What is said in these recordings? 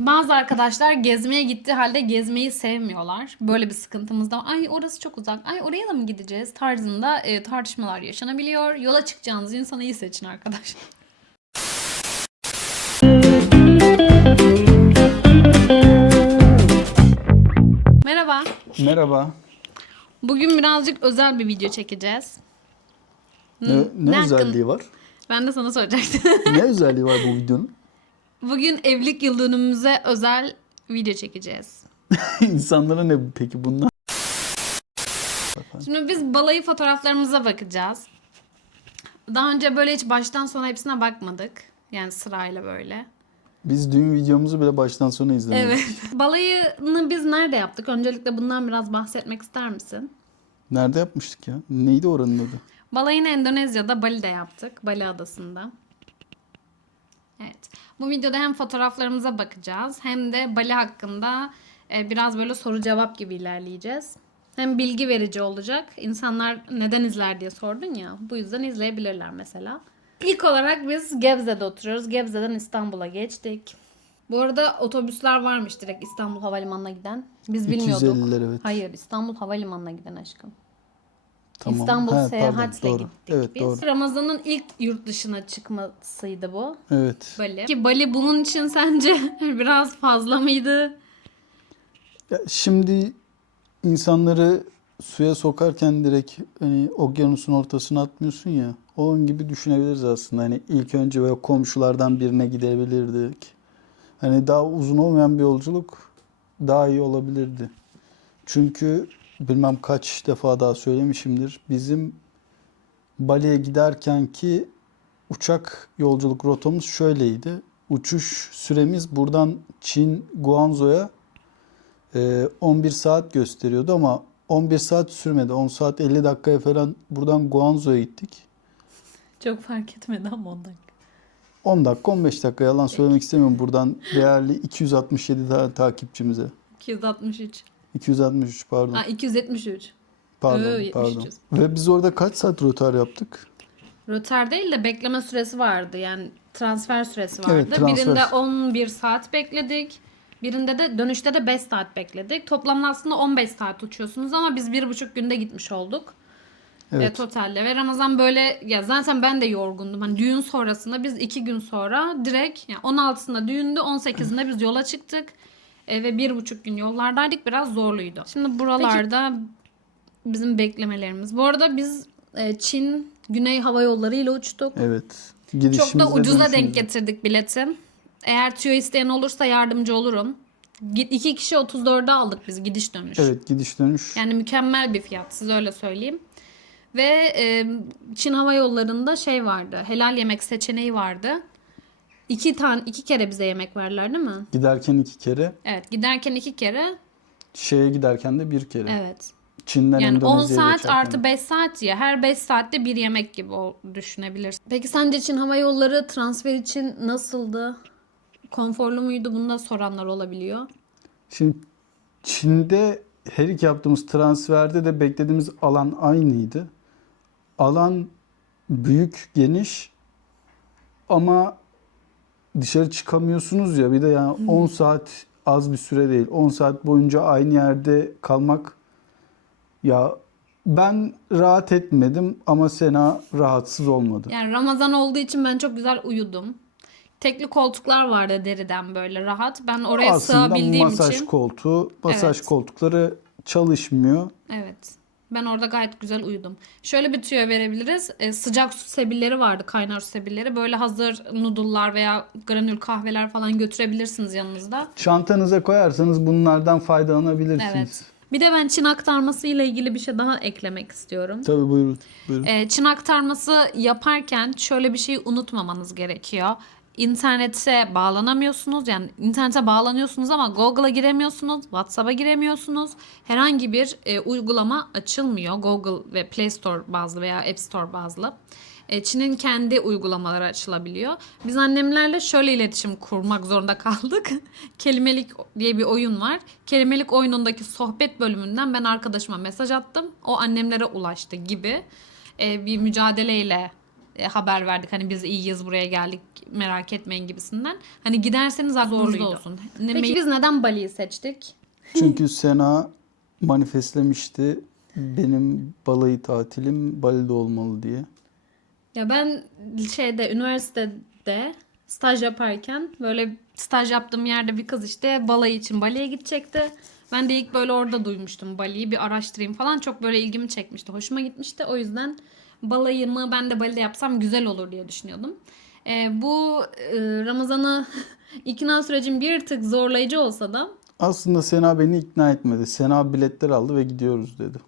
Bazı arkadaşlar gezmeye gittiği halde gezmeyi sevmiyorlar. Böyle bir sıkıntımız da. Ay orası çok uzak. Ay oraya da mı gideceğiz? Tarzında e, tartışmalar yaşanabiliyor. Yola çıkacağınız insanı iyi seçin arkadaşlar. Merhaba. Merhaba. Bugün birazcık özel bir video çekeceğiz. Ne, ne ne hakkın- özelliği var? Ben de sana soracaktım. ne özelliği var bu videonun? Bugün evlilik yıl dönümümüze özel video çekeceğiz. İnsanlara ne peki bunlar? Şimdi biz balayı fotoğraflarımıza bakacağız. Daha önce böyle hiç baştan sona hepsine bakmadık. Yani sırayla böyle. Biz düğün videomuzu bile baştan sona izledik. Evet. Balayını biz nerede yaptık? Öncelikle bundan biraz bahsetmek ister misin? Nerede yapmıştık ya? Neydi oranın adı? Balayını Endonezya'da Bali'de yaptık. Bali adasında. Bu videoda hem fotoğraflarımıza bakacağız hem de Bali hakkında e, biraz böyle soru cevap gibi ilerleyeceğiz. Hem bilgi verici olacak. İnsanlar neden izler diye sordun ya. Bu yüzden izleyebilirler mesela. İlk olarak biz Gebze'de oturuyoruz. Gebze'den İstanbul'a geçtik. Bu arada otobüsler varmış direkt İstanbul Havalimanı'na giden. Biz bilmiyorduk. 250'ler evet. Hayır İstanbul Havalimanı'na giden aşkım. Tamam. İstanbul He, pardon, seyahatle doğru. gittik Evet biz. doğru. Ramazan'ın ilk yurt dışına çıkmasıydı bu. Evet. Bali. Ki Bali bunun için sence biraz fazla mıydı? Ya şimdi insanları suya sokarken direkt hani okyanusun ortasına atmıyorsun ya. Onun gibi düşünebiliriz aslında. Hani ilk önce böyle komşulardan birine gidebilirdik. Hani daha uzun olmayan bir yolculuk daha iyi olabilirdi. Çünkü bilmem kaç defa daha söylemişimdir. Bizim Bali'ye giderken ki uçak yolculuk rotamız şöyleydi. Uçuş süremiz buradan Çin Guangzhou'ya ee, 11 saat gösteriyordu ama 11 saat sürmedi. 10 saat 50 dakikaya falan buradan Guangzhou'ya gittik. Çok fark etmedi ama ondan. 10 dakika 15 dakika yalan söylemek istemiyorum buradan değerli 267 tane takipçimize. 263. 263 pardon. Aa 273. Pardon Ö, pardon. 73. Ve biz orada kaç saat rotar yaptık? Röter değil de bekleme süresi vardı. Yani transfer süresi vardı. Evet, transfer. Birinde 11 saat bekledik. Birinde de dönüşte de 5 saat bekledik. Toplamda aslında 15 saat uçuyorsunuz ama biz bir buçuk günde gitmiş olduk. Evet. E, totalde ve Ramazan böyle ya zaten ben de yorgundum. Hani düğün sonrasında biz iki gün sonra direkt yani 16'sında düğünde 18'inde biz yola çıktık. Ve bir buçuk gün yollardaydık. Biraz zorluydu. Şimdi buralarda bizim beklemelerimiz. Bu arada biz e, Çin Güney Hava Yolları ile uçtuk. Evet. Çok da ucuza denk getirdik bileti. Eğer tüyo isteyen olursa yardımcı olurum. İki kişi 34'e aldık biz gidiş dönüş. Evet gidiş dönüş. Yani mükemmel bir fiyat size öyle söyleyeyim. Ve e, Çin Hava Yolları'nda şey vardı. Helal yemek seçeneği vardı. İki tane iki kere bize yemek verdiler değil mi? Giderken iki kere, Evet. Giderken iki kere. şeye giderken de bir kere. Evet. Çin'den Yani 10 Endonezya'ya saat geçerken. artı 5 saat ya. Her 5 saatte bir yemek gibi düşünebilirsin. Peki sence Çin Hava Yolları transfer için nasıldı? Konforlu muydu? Bunu da soranlar olabiliyor. Şimdi Çin'de her iki yaptığımız transferde de beklediğimiz alan aynıydı. Alan büyük, geniş ama dışarı çıkamıyorsunuz ya bir de yani 10 saat az bir süre değil. 10 saat boyunca aynı yerde kalmak ya ben rahat etmedim ama Sena rahatsız olmadı. Yani Ramazan olduğu için ben çok güzel uyudum. Tekli koltuklar vardı deriden böyle rahat. Ben oraya Aslında sığabildiğim masaj için. koltuğu, masaj Evet. koltukları çalışmıyor. Evet. Ben orada gayet güzel uyudum. Şöyle bir tüyo verebiliriz. Ee, sıcak su sebilleri vardı, kaynar su sebilleri. Böyle hazır noodle'lar veya granül kahveler falan götürebilirsiniz yanınızda. Çantanıza koyarsanız bunlardan faydalanabilirsiniz. Evet. Bir de ben Çin aktarması ile ilgili bir şey daha eklemek istiyorum. Tabii buyurun. buyurun. Ee, Çin aktarması yaparken şöyle bir şeyi unutmamanız gerekiyor. İnternete bağlanamıyorsunuz. Yani internete bağlanıyorsunuz ama Google'a giremiyorsunuz. WhatsApp'a giremiyorsunuz. Herhangi bir e, uygulama açılmıyor. Google ve Play Store bazlı veya App Store bazlı. E, Çin'in kendi uygulamaları açılabiliyor. Biz annemlerle şöyle iletişim kurmak zorunda kaldık. Kelimelik diye bir oyun var. Kelimelik oyunundaki sohbet bölümünden ben arkadaşıma mesaj attım. O annemlere ulaştı gibi e, bir mücadeleyle e, haber verdik. Hani biz iyiyiz buraya geldik merak etmeyin gibisinden. Hani giderseniz aklınızda olsun. Ne- Peki biz neden Bali'yi seçtik? Çünkü Sena manifestlemişti. Benim balayı tatilim Bali'de olmalı diye. Ya ben şeyde üniversitede staj yaparken böyle staj yaptığım yerde bir kız işte balayı için Bali'ye gidecekti. Ben de ilk böyle orada duymuştum Bali'yi bir araştırayım falan. Çok böyle ilgimi çekmişti. Hoşuma gitmişti. O yüzden balayımı ben de Bali'de yapsam güzel olur diye düşünüyordum. Ee, bu e, Ramazan'ı ikna sürecim bir tık zorlayıcı olsa da Aslında Sena beni ikna etmedi. Sena biletleri aldı ve gidiyoruz dedi.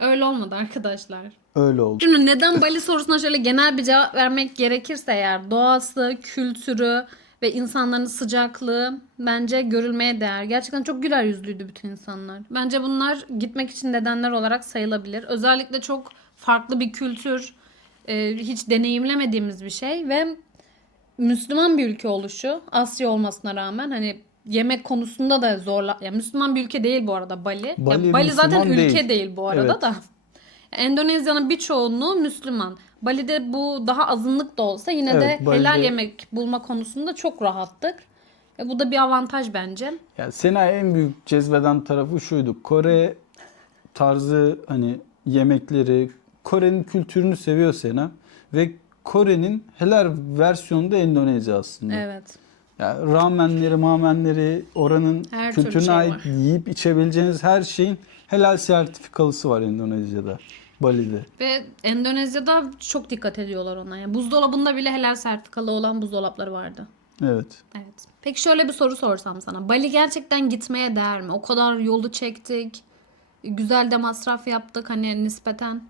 öyle olmadı arkadaşlar. Öyle oldu. Şimdi neden Bali sorusuna şöyle genel bir cevap vermek gerekirse eğer doğası, kültürü ve insanların sıcaklığı bence görülmeye değer. Gerçekten çok güler yüzlüydü bütün insanlar. Bence bunlar gitmek için nedenler olarak sayılabilir. Özellikle çok farklı bir kültür, e, hiç deneyimlemediğimiz bir şey ve Müslüman bir ülke oluşu Asya olmasına rağmen hani yemek konusunda da zorla ya Müslüman bir ülke değil bu arada Bali. Bali ya Bali zaten Müslüman ülke değil. değil, bu arada Evet. da. Endonezya'nın bir çoğunluğu Müslüman. Bali'de bu daha azınlık da olsa yine Evet, de Bali'de- helal yemek bulma konusunda çok rahattık. E, bu da bir avantaj bence. Yani Sena en büyük cezbeden tarafı şuydu. Kore tarzı hani yemekleri, Kore'nin kültürünü seviyor Sena ve Kore'nin helal versiyonu da Endonezya aslında. Evet. Yani ramenleri, mamenleri, oranın Her kültürüne şey ait var. yiyip içebileceğiniz her şeyin helal sertifikalısı var Endonezya'da, Bali'de. Ve Endonezya'da çok dikkat ediyorlar ona. Yani buzdolabında bile helal sertifikalı olan buzdolapları vardı. Evet. Evet. Peki şöyle bir soru sorsam sana. Bali gerçekten gitmeye değer mi? O kadar yolu çektik. Güzel de masraf yaptık hani nispeten.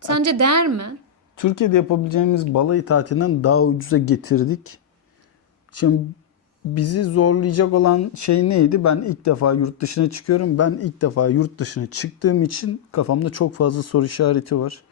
Sence değer mi? Türkiye'de yapabileceğimiz balayı tatilinden daha ucuza getirdik. Şimdi bizi zorlayacak olan şey neydi? Ben ilk defa yurt dışına çıkıyorum. Ben ilk defa yurt dışına çıktığım için kafamda çok fazla soru işareti var.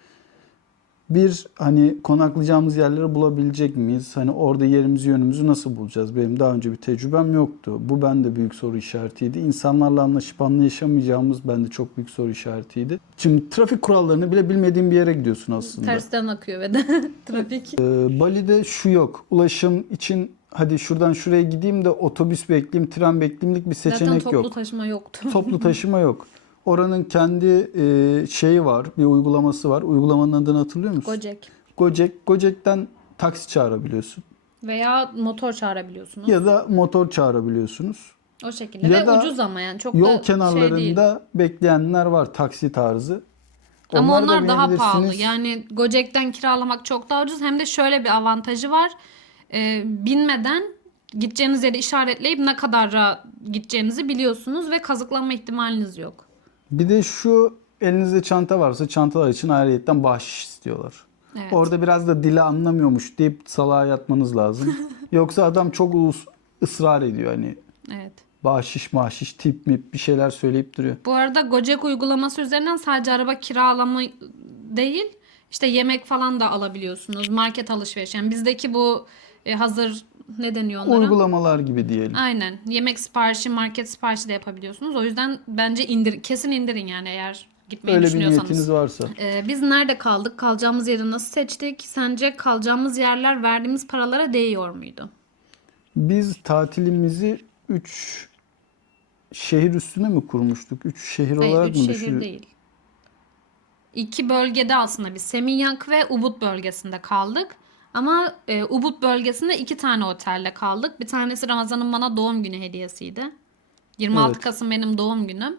Bir hani konaklayacağımız yerleri bulabilecek miyiz? Hani orada yerimizi yönümüzü nasıl bulacağız? Benim daha önce bir tecrübem yoktu. Bu bende büyük soru işaretiydi. İnsanlarla anlaşıp anlaşamayacağımız bende çok büyük soru işaretiydi. Şimdi trafik kurallarını bile bilmediğin bir yere gidiyorsun aslında. Tersten akıyor ve de trafik. Ee, Bali'de şu yok. Ulaşım için hadi şuradan şuraya gideyim de otobüs bekleyeyim, tren bekleyimlik bir Zaten seçenek toplu yok. taşıma yoktu. Toplu taşıma yok. Oranın kendi e, şeyi var, bir uygulaması var. Uygulamanın adını hatırlıyor musun? Gojek. Gojek. Gojek'ten taksi çağırabiliyorsun. Veya motor çağırabiliyorsunuz. Ya da motor çağırabiliyorsunuz. O şekilde. Ya Ve da ucuz ama yani çok Yol da şey değil. kenarlarında bekleyenler var taksi tarzı. Ama Onlara da onlar daha pahalı. Yani Gojek'ten kiralamak çok daha ucuz. Hem de şöyle bir avantajı var. Ee, binmeden gideceğiniz yeri işaretleyip ne kadara gideceğinizi biliyorsunuz ve kazıklanma ihtimaliniz yok. Bir de şu elinizde çanta varsa çantalar için ayrıyetten bahşiş istiyorlar. Evet. Orada biraz da dili anlamıyormuş deyip salağa yatmanız lazım. Yoksa adam çok ulus ısrar ediyor hani Evet. bahşiş mahşiş tip mip bir şeyler söyleyip duruyor. Bu arada Gojek uygulaması üzerinden sadece araba kiralama değil, işte yemek falan da alabiliyorsunuz. Market alışveriş. Yani bizdeki bu e, hazır ne deniyor onlara? Uygulamalar gibi diyelim. Aynen. Yemek siparişi, market siparişi de yapabiliyorsunuz. O yüzden bence indir, kesin indirin yani eğer gitmeyi Öyle bir düşünüyorsanız. niyetiniz varsa. Ee, biz nerede kaldık? Kalacağımız yeri nasıl seçtik? Sence kalacağımız yerler verdiğimiz paralara değiyor muydu? Biz tatilimizi 3 şehir üstüne mi kurmuştuk? 3 şehir Hayır, olarak üç mı şehir değil. İki bölgede aslında biz Seminyak ve Ubud bölgesinde kaldık. Ama e, Ubud bölgesinde iki tane otelde kaldık. Bir tanesi Ramazan'ın bana doğum günü hediyesiydi. 26 Evet. Kasım benim doğum günüm.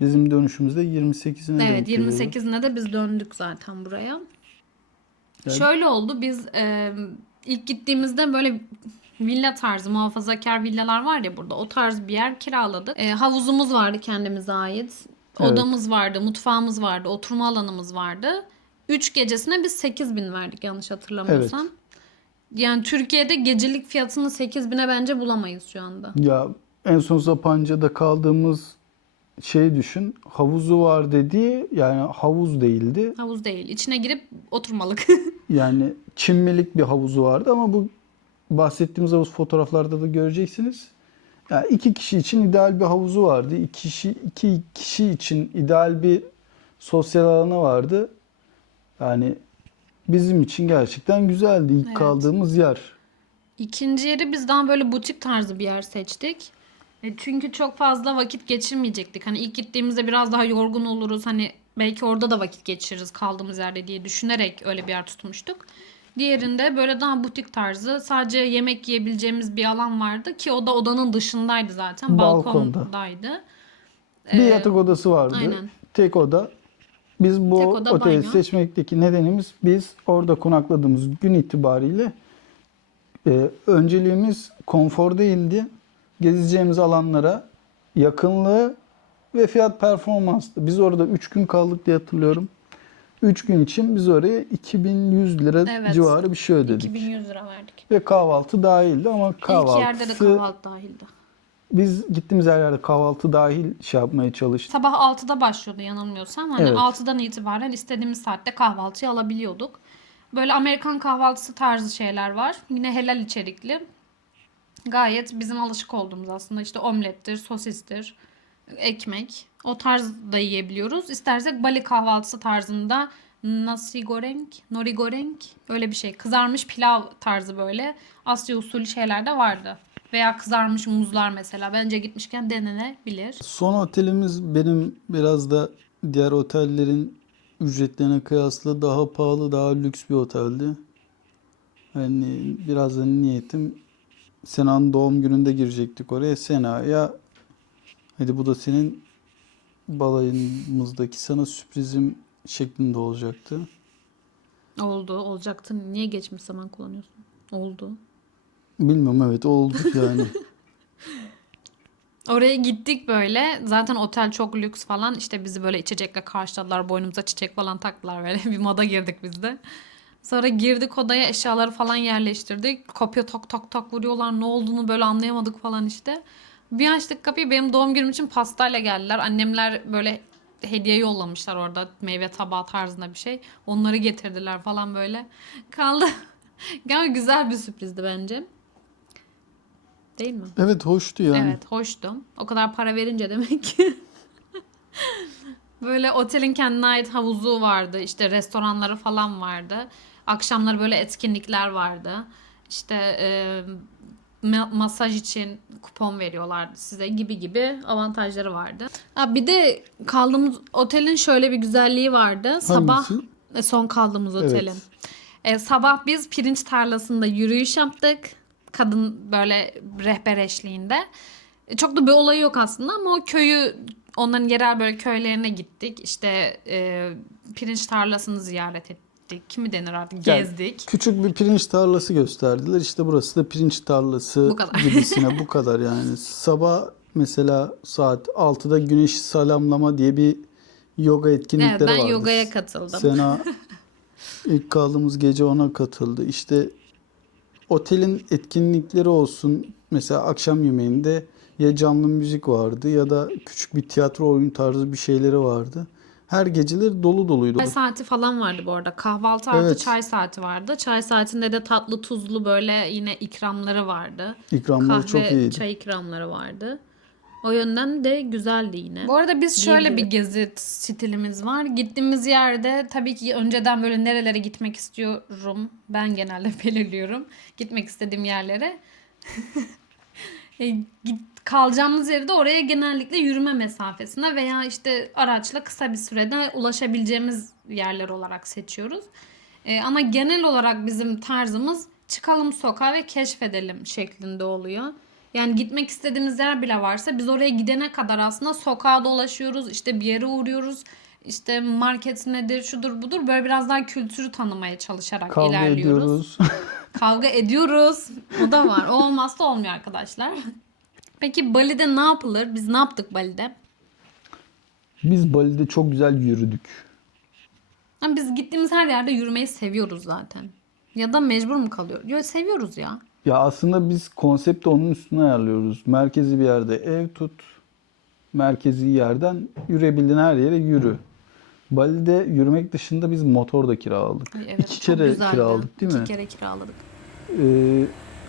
Bizim dönüşümüzde 28'ine Evet denk geliyor. 28'inde de biz döndük zaten buraya. Yani- Şöyle oldu biz e, ilk gittiğimizde böyle villa tarzı muhafazakar villalar var ya burada o tarz bir yer kiraladık. E, havuzumuz vardı kendimize ait. Evet. Odamız vardı, mutfağımız vardı, oturma alanımız vardı. 3 gecesine biz 8 bin verdik yanlış hatırlamıyorsam. Yani Türkiye'de gecelik fiyatını 8 bine bence bulamayız şu anda. Ya en son Sapanca'da kaldığımız şey düşün. Havuzu var dediği yani havuz değildi. Havuz değil. içine girip oturmalık. Yani çimmelik bir havuzu vardı ama bu bahsettiğimiz havuz fotoğraflarda da göreceksiniz. Yani iki kişi için ideal bir havuzu vardı. İki kişi, iki kişi için ideal bir sosyal alanı vardı. Yani bizim için gerçekten güzeldi ilk Evet. kaldığımız yer. İkinci yeri biz daha böyle butik tarzı bir yer seçtik. E, çünkü çok fazla vakit geçirmeyecektik. Hani ilk gittiğimizde biraz daha yorgun oluruz. Hani belki orada da vakit geçiririz kaldığımız yerde diye düşünerek öyle bir yer tutmuştuk. Diğerinde böyle daha butik tarzı sadece yemek yiyebileceğimiz bir alan vardı ki o da odanın dışındaydı zaten. Balkonda. Balkondaydı. Bir yatak odası vardı. aynen. Tek oda. Biz bu Tek oda, oteli banyo. seçmekteki nedenimiz biz orada konakladığımız gün itibariyle e, önceliğimiz konfor değildi. Gezeceğimiz alanlara yakınlığı ve fiyat performanstı. Biz orada 3 gün kaldık diye hatırlıyorum. 3 gün için biz oraya 2100 lira Evet. civarı bir şey ödedik. 2100 lira verdik. Ve kahvaltı dahildi ama İlk kahvaltı yerde de kahvaltı dahildi. Biz gittiğimiz her yerde kahvaltı dahil şey yapmaya çalıştık. Sabah 6'da başlıyordu yanılmıyorsam. Hani Evet. 6'dan itibaren istediğimiz saatte kahvaltıyı alabiliyorduk. Böyle Amerikan kahvaltısı tarzı şeyler var. Yine helal içerikli. Gayet bizim alışık olduğumuz aslında işte omlettir, sosistir, ekmek. O tarz da yiyebiliyoruz. İstersek Bali kahvaltısı tarzında nasi goreng, nori goreng öyle bir şey. Kızarmış pilav tarzı böyle Asya usulü şeyler de vardı. Veya kızarmış muzlar mesela. Bence gitmişken denenebilir. Son otelimiz benim biraz da diğer otellerin ücretlerine kıyasla daha pahalı, daha lüks bir oteldi. Yani biraz da niyetim Sena'nın doğum gününde girecektik oraya. Sena'ya hadi bu da senin balayımızdaki sana sürprizim şeklinde olacaktı. Oldu. Olacaktı. Niye geçmiş zaman kullanıyorsun? Oldu. Bilmiyorum evet oldu yani. Oraya gittik böyle. Zaten otel çok lüks falan. İşte bizi böyle içecekle karşıladılar. Boynumuza çiçek falan taktılar böyle. Bir moda girdik biz de. Sonra girdik odaya eşyaları falan yerleştirdik. Kapıya tok tok tok vuruyorlar. Ne olduğunu böyle anlayamadık falan işte. Bir açtık kapıyı. Benim doğum günüm için pastayla geldiler. Annemler böyle hediye yollamışlar orada. Meyve tabağı tarzında bir şey. Onları getirdiler falan böyle. Kaldı. Gayet güzel bir sürprizdi bence. Değil mi? Evet hoştu yani. Evet, hoştu. O kadar para verince demek ki. böyle otelin kendine ait havuzu vardı. İşte restoranları falan vardı. Akşamları böyle etkinlikler vardı. İşte e, ma- masaj için kupon veriyorlardı size gibi gibi avantajları vardı. Ha, bir de kaldığımız otelin şöyle bir güzelliği vardı. Sabah Hangisi? e, son kaldığımız Evet. otelin. E, sabah biz pirinç tarlasında yürüyüş yaptık. Kadın böyle rehber eşliğinde. E, çok da bir olayı yok aslında ama o köyü onların yerel böyle köylerine gittik. İşte e, pirinç tarlasını ziyaret ettik. Kimi denir artık Yani gezdik. Küçük bir pirinç tarlası gösterdiler. İşte burası da pirinç tarlası Bu kadar. gibisine bu kadar yani. Sabah mesela saat 6'da güneş salamlama diye bir yoga etkinlikleri Evet ben vardı. yogaya katıldım. Sena ilk kaldığımız gece ona katıldı. İşte otelin etkinlikleri olsun. Mesela akşam yemeğinde ya canlı müzik vardı ya da küçük bir tiyatro oyun tarzı bir şeyleri vardı. Her geceleri dolu doluydu. Çay saati falan vardı bu arada. Kahvaltı artı Evet. çay saati vardı. Çay saatinde de tatlı tuzlu böyle yine ikramları vardı. İkramları Kahve, çok iyiydi. çay ikramları vardı. O yönden de güzeldi yine. Bu arada biz şöyle bir gezi stilimiz var. Gittiğimiz yerde tabii ki önceden böyle nerelere gitmek istiyorum. Ben genelde belirliyorum. Gitmek istediğim yerlere. E, kalacağımız yeri de oraya genellikle yürüme mesafesine veya işte araçla kısa bir sürede ulaşabileceğimiz yerler olarak seçiyoruz. E, ama genel olarak bizim tarzımız çıkalım sokağa ve keşfedelim şeklinde oluyor. Yani gitmek istediğimiz yer bile varsa biz oraya gidene kadar aslında sokağa dolaşıyoruz, işte bir yere uğruyoruz. işte market nedir, şudur budur. Böyle biraz daha kültürü tanımaya çalışarak Kavga ilerliyoruz. ediyoruz. Kavga ediyoruz. O da var. O olmazsa olmuyor arkadaşlar. Peki Bali'de ne yapılır? Biz ne yaptık Bali'de? Biz Bali'de çok güzel yürüdük. Ha, biz gittiğimiz her yerde yürümeyi seviyoruz zaten. Ya da mecbur mu kalıyoruz? Yok seviyoruz ya. Ya aslında biz konsepti onun üstüne ayarlıyoruz. Merkezi bir yerde ev tut. Merkezi yerden yürüyebildiğin her yere yürü. Bali'de yürümek dışında biz motor da kiraladık. Evet, İki kere güzeldi. kiraladık değil mi? İki kere kiraladık. Ee,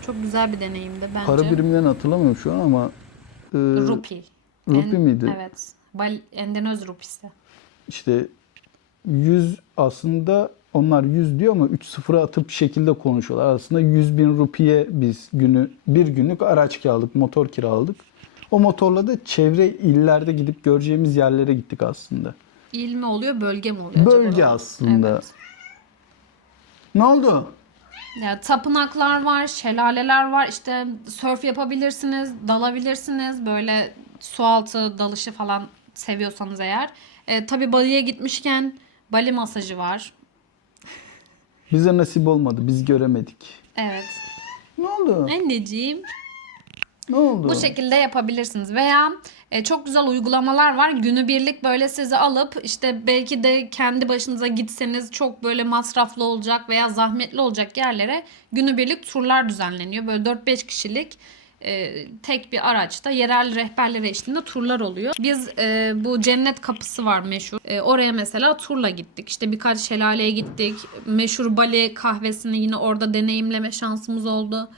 Çok güzel bir deneyimdi bence. para birimlerini hatırlamıyorum şu an ama e, Rupi. Rupi En- miydi? Evet. Bal Endonez rupisi. işte 100 aslında onlar 100 diyor ama 3 sıfıra atıp şekilde konuşuyorlar. Aslında 100 bin rupiye biz günü bir günlük araç kiraladık, motor kiraladık. O motorla da çevre illerde gidip göreceğimiz yerlere gittik aslında. İl mi oluyor, bölge mi oluyor? Bölge aslında. Evet. Ne oldu? Ya, tapınaklar var, şelaleler var. İşte sörf yapabilirsiniz, dalabilirsiniz. Böyle su altı dalışı falan seviyorsanız eğer. E, tabii Bali'ye gitmişken Bali masajı var. Bize nasip olmadı. Biz göremedik. Evet. Ne oldu? Anneciğim. Ne oldu? Bu şekilde yapabilirsiniz. Veya e, çok güzel uygulamalar var. Günübirlik böyle sizi alıp işte belki de kendi başınıza gitseniz çok böyle masraflı olacak veya zahmetli olacak yerlere günübirlik turlar düzenleniyor. Böyle 4-5 kişilik e, tek bir araçta yerel rehberlere eşliğinde turlar oluyor. Biz e, bu cennet kapısı var meşhur. E, oraya mesela turla gittik. İşte birkaç şelaleye gittik. Meşhur Bali kahvesini yine orada deneyimleme şansımız oldu.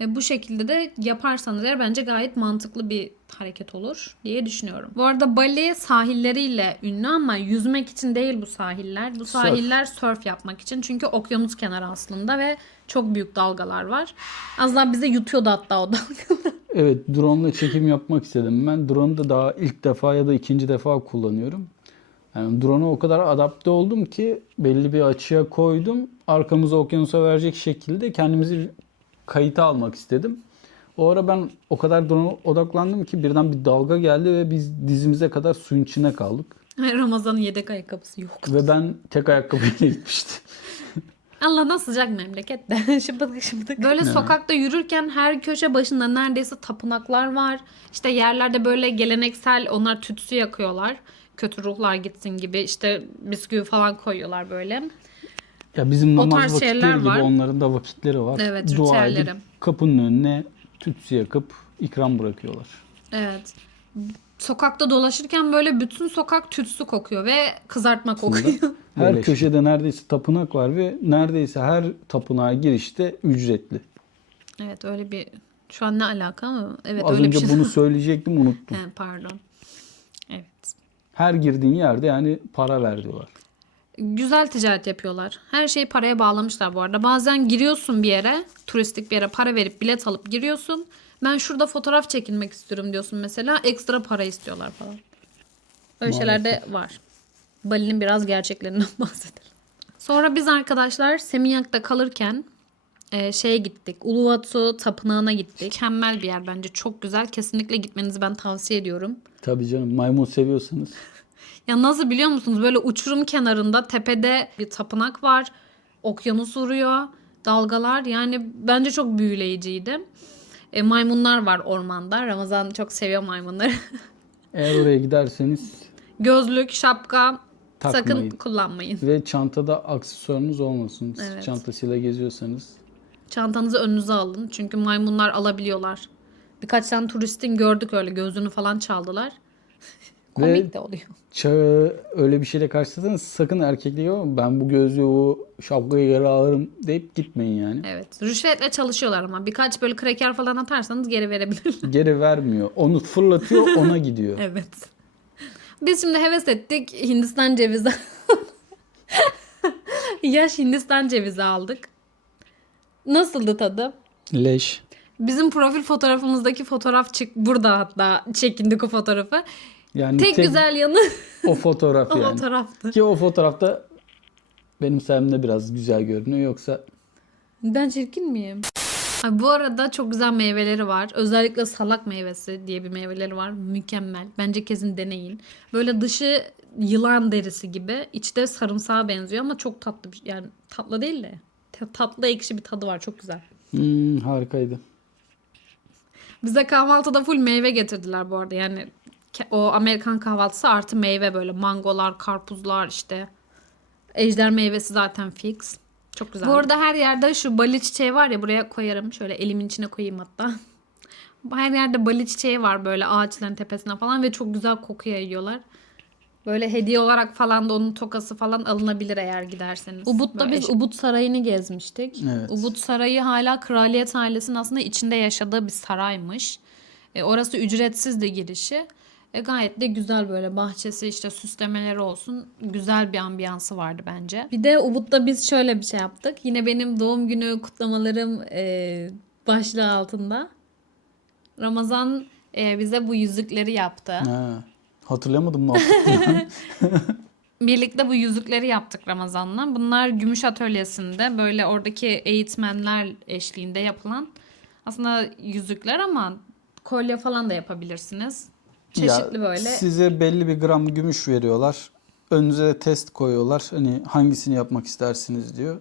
E, bu şekilde de yaparsanız eğer bence gayet mantıklı bir hareket olur diye düşünüyorum. Bu arada Bali sahilleriyle ünlü ama yüzmek için değil bu sahiller. Bu sahiller surf yapmak için. Çünkü okyanus kenarı aslında ve çok büyük dalgalar var. Az daha bize yutuyordu hatta o dalgalar. Evet, drone ile çekim yapmak istedim. Ben drone'u da daha ilk defa ya da ikinci defa kullanıyorum. Yani drone'a o kadar adapte oldum ki belli bir açıya koydum. Arkamızı okyanusa verecek şekilde kendimizi kayıta almak istedim. O ara ben o kadar drone'a odaklandım ki birden bir dalga geldi ve biz dizimize kadar suyun içine kaldık. Ramazan'ın yedek ayakkabısı yok. Ve ben tek ayakkabıyla gitmiştim. Allah'tan sıcak memlekette. şıpıdık şıpıdık. Böyle sokakta yürürken her köşe başında neredeyse tapınaklar var. İşte yerlerde böyle geleneksel onlar tütsü yakıyorlar. Kötü ruhlar gitsin gibi işte bisküvi falan koyuyorlar böyle. Ya bizim O namaz tarz vakitleri şeyler gibi var. onların da vakitleri var. Evet, Dua edip kapının önüne tütsü yakıp ikram bırakıyorlar. Evet. Sokakta dolaşırken böyle bütün sokak tütsü kokuyor ve kızartma kokuyor. Her köşede neredeyse tapınak var ve neredeyse her tapınağa girişte ücretli. evet öyle bir şu an ne alaka ama evet Az öyle bir önce şey. bunu söyleyecektim unuttum. He, pardon. Evet. Her girdiğin yerde yani para ver diyorlar. Güzel ticaret yapıyorlar. Her şeyi paraya bağlamışlar bu arada. Bazen giriyorsun bir yere, turistik bir yere para verip bilet alıp giriyorsun. Ben şurada fotoğraf çekilmek istiyorum diyorsun mesela. Ekstra para istiyorlar falan. Öyle şeyler de var. Bali'nin biraz gerçeklerinden bahsedelim. Sonra biz arkadaşlar Seminyak'ta kalırken e, şeye gittik. Uluwatu Tapınağı'na gittik. Mükemmel bir yer bence. Çok güzel. Kesinlikle gitmenizi ben tavsiye ediyorum. Tabii canım maymun seviyorsanız. Ya nasıl biliyor musunuz? Böyle uçurum kenarında tepede bir tapınak var. Okyanus vuruyor. Dalgalar. Yani bence çok büyüleyiciydi. E, maymunlar var ormanda. Ramazan çok seviyor maymunları. Eğer oraya giderseniz Gözlük, şapka sakın Takmayın. kullanmayın. ve çantada aksesuarınız olmasın. Sırt Evet. Çantasıyla geziyorsanız. Çantanızı önünüze alın. Çünkü maymunlar alabiliyorlar. Birkaç tane turistin gördük öyle gözünü falan çaldılar. Komik de oluyor. Çağı öyle bir şeyle karşılasanız sakın erkekliğe "Yo, ben bu gözlüğü bu şapkayı geri alırım deyip gitmeyin yani. Evet. Rüşvetle çalışıyorlar ama. Birkaç böyle kreker falan atarsanız geri verebilirler. Geri vermiyor. Onu fırlatıyor ona gidiyor. Evet. Biz şimdi heves ettik Hindistan cevizi. Yaş Hindistan cevizi aldık. Nasıldı tadı? Leş. Bizim profil fotoğrafımızdaki fotoğraf çık burada hatta çekindik o fotoğrafı. Yani Tek, güzel yanı o fotoğraf o yani. fotoğraftı. Ki o fotoğrafta benim sayemde biraz güzel görünüyor. Yoksa Ben çirkin miyim? Ay, bu arada çok güzel meyveleri var. Özellikle salak meyvesi diye bir meyveleri var. Mükemmel. Bence kesin deneyin. Böyle dışı yılan derisi gibi. içi de sarımsağa benziyor ama çok tatlı. bir- Yani tatlı değil de ta- tatlı ekşi bir tadı var. Çok güzel. hmm, harikaydı. Bize kahvaltıda full meyve getirdiler bu arada. Yani o Amerikan kahvaltısı artı meyve böyle mangolar, karpuzlar işte. Ejder meyvesi zaten fix. Çok güzel. Bu arada her yerde şu bali çiçeği var ya buraya koyarım. Şöyle elimin içine koyayım hatta. Her yerde bali çiçeği var böyle ağaçların tepesine falan ve çok güzel koku yayıyorlar. Böyle hediye olarak falan da onun tokası falan alınabilir eğer giderseniz. Ubud'da Böyle biz eş- Ubud Sarayı'nı gezmiştik. Evet. Ubud Sarayı hala kraliyet ailesinin aslında içinde yaşadığı bir saraymış. E, orası ücretsiz de girişi. E, gayet de güzel böyle bahçesi işte süslemeleri olsun. Güzel bir ambiyansı vardı bence. Bir de Ubud'da biz şöyle bir şey yaptık. Yine benim doğum günü kutlamalarım e, başlığı altında. Ramazan e, bize bu yüzükleri yaptı. He. Hatırlamadım ne. Birlikte bu yüzükleri yaptık Ramazan'la. Bunlar gümüş atölyesinde böyle oradaki eğitmenler eşliğinde yapılan aslında yüzükler ama kolye falan da yapabilirsiniz. Çeşitli Ya, böyle. Size belli bir gram gümüş veriyorlar. Önünüze de test koyuyorlar. Hani hangisini yapmak istersiniz diyor.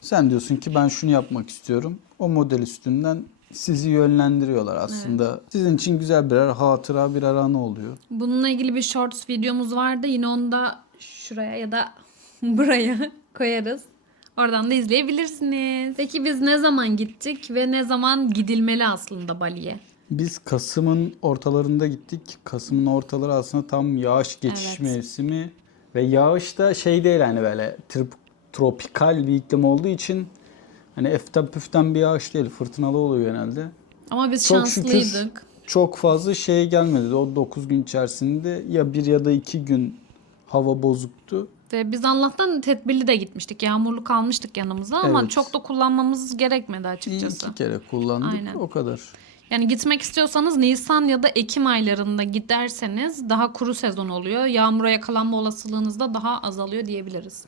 Sen diyorsun ki ben şunu yapmak istiyorum. O model üstünden sizi yönlendiriyorlar aslında. Sizin için güzel birer hatıra, birer anı oluyor. Bununla ilgili bir shorts videomuz vardı. Yine onu da şuraya ya da buraya koyarız. Oradan da izleyebilirsiniz. Peki biz ne zaman gittik ve ne zaman gidilmeli aslında Bali'ye? Biz Kasım'ın ortalarında gittik. Kasım'ın ortaları aslında tam yağış geçiş Evet. mevsimi. Ve yağış da şey değil hani böyle trip- tropikal bir iklim olduğu için hani eften püften bir yağış değil. Fırtınalı oluyor genelde. Ama biz Çok şükür şanslıydık. çok fazla şey gelmedi. O 9 gün içerisinde ya bir ya da iki gün hava bozuktu. Ve biz Allah'tan tedbirli de gitmiştik. Yağmurlu kalmıştık yanımıza ama Evet. çok da kullanmamız gerekmedi açıkçası. iki kere kullandık. Aynen. O kadar. Yani gitmek istiyorsanız Nisan ya da Ekim aylarında giderseniz daha kuru sezon oluyor. Yağmura yakalanma olasılığınız da daha azalıyor diyebiliriz.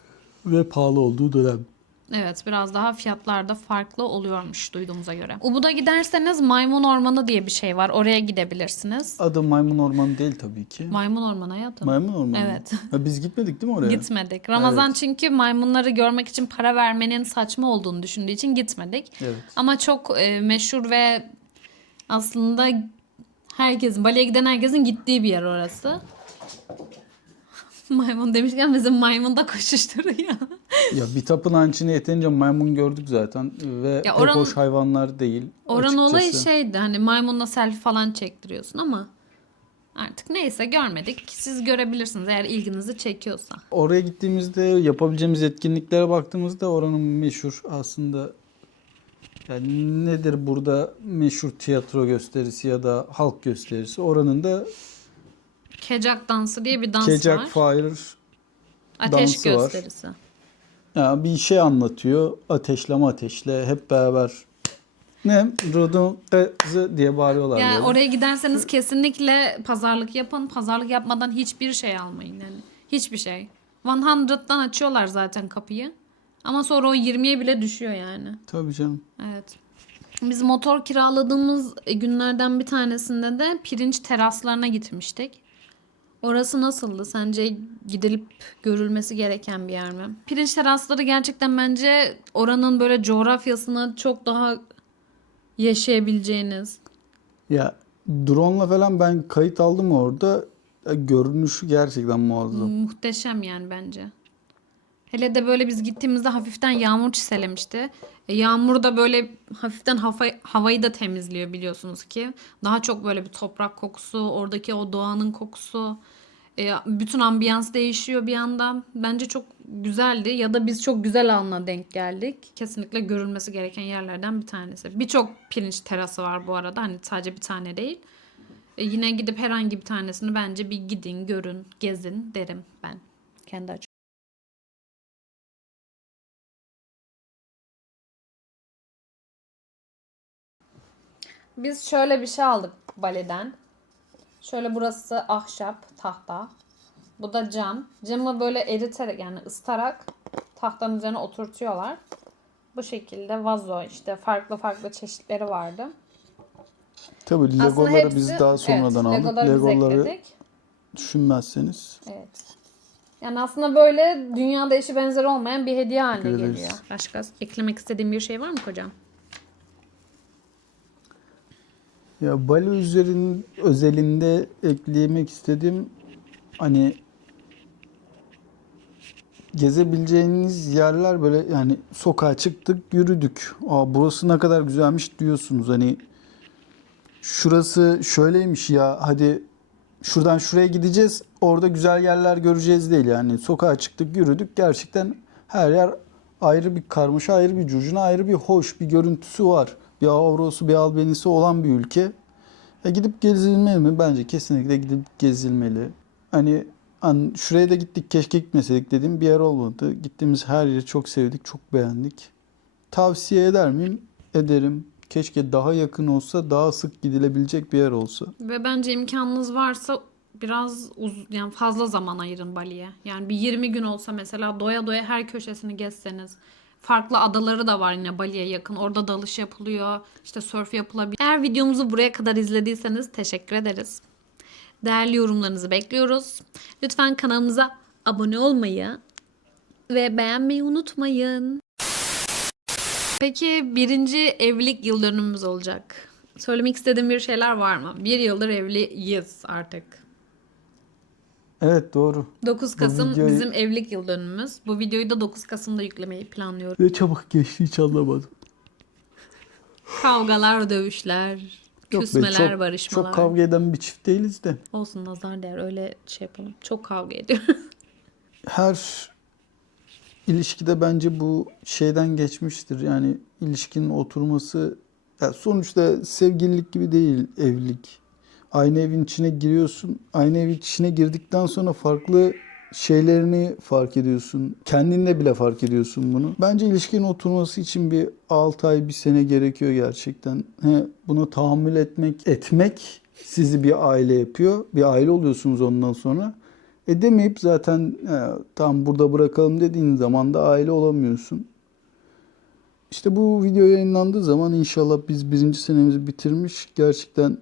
Ve pahalı olduğu dönem. Evet biraz daha fiyatlarda farklı oluyormuş duyduğumuza göre. Ubud'a giderseniz Maymun Ormanı diye bir şey var. Oraya gidebilirsiniz. Adı Maymun Ormanı değil tabii ki. Maymun Ormanı hayatım. Maymun Ormanı. Evet. Ha, biz gitmedik değil mi oraya? Gitmedik. Ramazan Evet. çünkü maymunları görmek için para vermenin saçma olduğunu düşündüğü için gitmedik. Evet. Ama çok e, meşhur ve aslında herkesin, Bali'ye giden herkesin gittiği bir yer orası. Maymun demişken bizim maymun da koşuşturuyor. Ya bir tapınağın içinde yeterince maymun gördük zaten ve Ya pek oranın- hoş hayvanlar değil. Oranın açıkçası. olayı şeydi hani maymunla selfie falan çektiriyorsun ama artık neyse görmedik. Siz görebilirsiniz eğer ilginizi çekiyorsa. Oraya gittiğimizde yapabileceğimiz etkinliklere baktığımızda oranın meşhur aslında yani nedir burada meşhur tiyatro gösterisi ya da halk gösterisi oranın da Kecak dansı diye bir dans Kecak var. Fire Ateş dansı var. gösterisi. ya bir şey anlatıyor. Ateşleme ateşle hep beraber ne rudum kızı diye bağırıyorlar Yani böyle. oraya giderseniz kesinlikle pazarlık yapın. Pazarlık yapmadan hiçbir şey almayın yani. Hiçbir şey. 100'dan açıyorlar zaten kapıyı. Ama sonra o 20'ye bile düşüyor yani. Tabii canım. Evet. Biz motor kiraladığımız günlerden bir tanesinde de pirinç teraslarına gitmiştik. Orası nasıldı? Sence gidilip görülmesi gereken bir yer mi? Pirinç terasları gerçekten bence oranın böyle coğrafyasına çok daha yaşayabileceğiniz. Ya drone'la falan ben kayıt aldım orada. Ya, görünüşü gerçekten muazzam. Muhteşem yani bence. Hele de böyle biz gittiğimizde hafiften yağmur çiselemişti. E, yağmur da böyle hafiften hava, havayı da temizliyor biliyorsunuz ki. Daha çok böyle bir toprak kokusu, oradaki o doğanın kokusu. E, bütün ambiyans değişiyor bir yandan. Bence çok güzeldi ya da biz çok güzel anla denk geldik. Kesinlikle görülmesi gereken yerlerden bir tanesi. Birçok pirinç terası var bu arada. Hani sadece bir tane değil. E, yine gidip herhangi bir tanesini bence bir gidin, görün, gezin derim ben. Kendi açım. Biz şöyle bir şey aldık baleden. Şöyle burası ahşap, tahta. Bu da cam. Camı böyle eriterek yani ıstarak tahtanın üzerine oturtuyorlar. Bu şekilde vazo işte farklı farklı çeşitleri vardı. Tabii Legoları hepsi- biz daha sonradan evet, aldık. Legoları Legoları düşünmezseniz. Evet. Yani aslında böyle dünyada eşi benzeri olmayan bir hediye haline ederiz. geliyor. Başka eklemek istediğin bir şey var mı kocam? Ya Bali üzerin özelinde eklemek istediğim hani gezebileceğiniz yerler böyle yani sokağa çıktık yürüdük. Aa burası ne kadar güzelmiş diyorsunuz. Hani şurası şöyleymiş ya hadi şuradan şuraya gideceğiz orada güzel yerler göreceğiz değil yani. Sokağa çıktık yürüdük gerçekten her yer ayrı bir karmaşa ayrı bir curcuna ayrı bir hoş bir görüntüsü var. Bir avrosu bir albenisi olan bir ülke. E gidip gezilmeli mi? Bence kesinlikle gidip gezilmeli. Hani an, şuraya da gittik keşke gitmeseydik dediğim bir yer olmadı. Gittiğimiz her yeri çok sevdik, çok beğendik. Tavsiye eder miyim? Ederim. Keşke daha yakın olsa, daha sık gidilebilecek bir yer olsa. Ve bence imkanınız varsa biraz uz yani fazla zaman ayırın Bali'ye. Yani bir 20 gün olsa mesela doya doya her köşesini gezseniz. Farklı adaları da var yine Bali'ye yakın. Orada dalış yapılıyor. işte surf yapılabilir. Eğer videomuzu buraya kadar izlediyseniz teşekkür ederiz. Değerli yorumlarınızı bekliyoruz. Lütfen kanalımıza abone olmayı ve beğenmeyi unutmayın. Peki birinci evlilik yıl dönümümüz olacak. Söylemek istediğim bir şeyler var mı? Bir yıldır evliyiz artık. Evet doğru. 9 Kasım videoyu- bizim evlilik yıl dönümümüz. Bu videoyu da 9 Kasım'da yüklemeyi planlıyorum. Ne çabuk geçti hiç anlamadım. Kavgalar, dövüşler, Yok be, küsmeler, çok, barışmalar. çok kavga eden bir çift değiliz de. Olsun nazar değer öyle şey yapalım. Çok kavga ediyoruz. her ilişkide bence bu şeyden geçmiştir. Yani ilişkinin oturması ya sonuçta sevgililik gibi değil evlilik. Aynı evin içine giriyorsun. Aynı evin içine girdikten sonra farklı şeylerini fark ediyorsun. Kendinle bile fark ediyorsun bunu. Bence ilişkinin oturması için bir 6 ay, bir sene gerekiyor gerçekten. He, buna tahammül etmek, etmek sizi bir aile yapıyor. Bir aile oluyorsunuz ondan sonra. E demeyip zaten e, tam burada bırakalım dediğin zaman da aile olamıyorsun. İşte bu video yayınlandığı zaman inşallah biz birinci senemizi bitirmiş gerçekten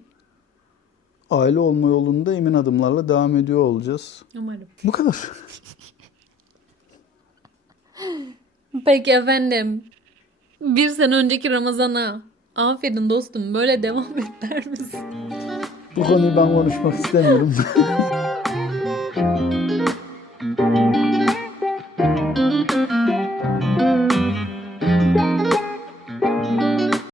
aile olma yolunda emin adımlarla devam ediyor olacağız. Umarım. Bu kadar. Peki efendim. Bir sene önceki Ramazan'a aferin dostum böyle devam et der misin? Bu konuyu ben konuşmak istemiyorum.